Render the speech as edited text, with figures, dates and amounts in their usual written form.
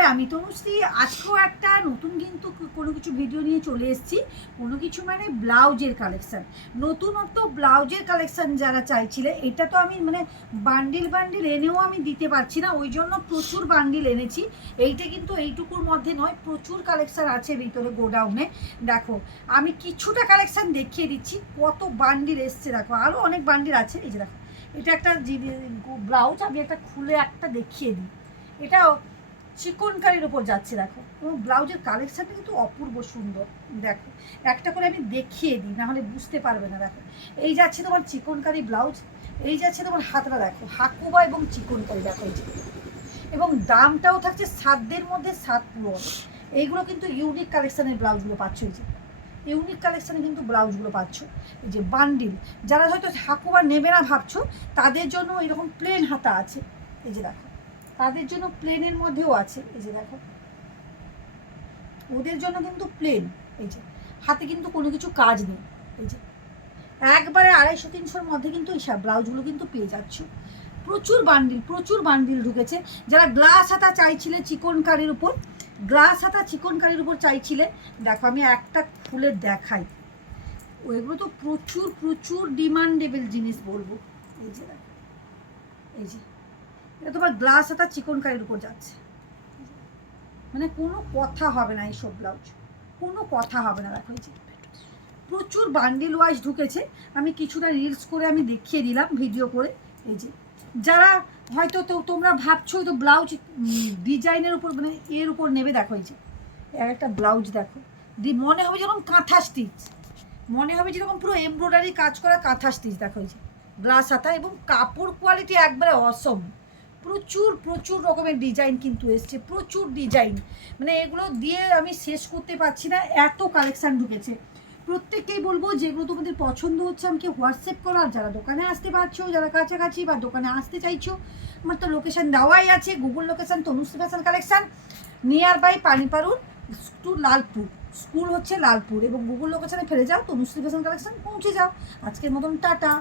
High, আমি তনুশ্রী। আজকেও একটা নতুন কিন্তু কোনো কিছু ভিডিও নিয়ে চলে এসেছি। কোনো কিছু মানে ব্লাউজের কালেকশান, নতুনত্ব ব্লাউজের কালেকশান যারা চাইছিলে। এটা তো আমি মানে বান্ডিল বান্ডিল এনেও আমি দিতে পারছি না, ওই জন্য প্রচুর বান্ডিল এনেছি। এইটা কিন্তু এইটুকুর মধ্যে নয়, প্রচুর কালেকশান আছে ভিতরে গোডাউনে। দেখো আমি কিছুটা কালেকশান দেখিয়ে দিচ্ছি, কত বান্ডিল এসছে দেখো, আরও অনেক বান্ডিল আছে। এই যে দেখো, এটা একটা ব্লাউজ, আমি একটা খুলে একটা দেখিয়ে দিই। এটাও চিকনকারির উপর যাচ্ছে দেখো, এবং ব্লাউজের কালেকশানটা কিন্তু অপূর্ব সুন্দর। দেখো একটা করে আমি দেখিয়ে দিই, নাহলে বুঝতে পারবে না। দেখো এই যাচ্ছে তোমার চিকনকারি ব্লাউজ, এই যাচ্ছে তোমার হাতটা দেখো হাকুবা এবং চিকনকারি দেখো এই যে, এবং দামটাও থাকছে সাধ্যের মধ্যে, সাত পুরো। এইগুলো কিন্তু ইউনিক কালেকশানের ব্লাউজগুলো পাচ্ছ, এই যে ইউনিক কালেকশানে কিন্তু ব্লাউজগুলো পাচ্ছ। এই যে বান্ডিল, যারা হয়তো হাকুবা নেবে না ভাবছো, তাদের জন্য এরকম প্লেন হাতা আছে। এই যে দেখো, তাদের জন্য প্লেনের মধ্যেও আছে। এই যে দেখো, ওদের জন্য কিন্তু প্লেন। এই যে হাতে কিন্তু কোনো কিছু কাজ নেই। এই যে একবারে 250-300-র মধ্যে কিন্তু এই ব্লাউজগুলো কিন্তু পেয়ে যাচ্ছ। প্রচুর বান্ডিল ঢুকেছে। যারা গ্লাস হাতা চাইছিলে চিকনকারির উপর, গ্লাস হাতা চিকনকারির উপর চাইছিলে, দেখো আমি একটা খুলে দেখাই। ওইগুলো তো প্রচুর ডিমান্ডেবল জিনিস বলবো। এই যে দেখো, এই যে এটা তোমার গ্লাস হাতা চিকনকারির উপর যাচ্ছে, মানে কোনো কথা হবে না। এইসব ব্লাউজ কোনো কথা হবে না। দেখো এই যে প্রচুর বান্ডিল ওয়াইজ ঢুকেছে, আমি কিছুটা রিলস করে আমি দেখিয়ে দিলাম ভিডিও করে। এই যে যারা হয়তো তো তোমরা ভাবছো তো ব্লাউজ ডিজাইনের উপর মানে এর উপর নেবে, দেখো এই যে একটা ব্লাউজ দেখো, মনে হবে যেরকম কাঁথা স্টিচ, মনে হবে যেরকম পুরো এমব্রয়ডারি কাজ করা কাঁথা স্টিচ। দেখো এই যে গ্লাস হাতা, এবং কাপড় কোয়ালিটি একবারে অসম। প্রচুর রকমের ডিজাইন কিন্তু এসছে, প্রচুর ডিজাইন, মানে এগুলো দিয়ে আমি শেষ করতে পারছি না, এত কালেকশান ঢুকেছে। প্রত্যেককেই বলবো যেগুলো তোমাদের পছন্দ হচ্ছে আমাকে হোয়াটসঅ্যাপ করো। আর যারা দোকানে আসতে পারছো, যারা কাছাকাছি বা দোকানে আসতে চাইছো, আমার তো লোকেশান দেওয়াই আছে, Google location Tanushree fashion collection, near by পানিপাড়ুর টু লালপুর, স্কুল হচ্ছে লালপুর, এবং গুগল লোকেশানে ফেলে যাও তনুশ্রী ফ্যাশন কালেকশান, পৌঁছে যাও। আজকের মতন টাটা।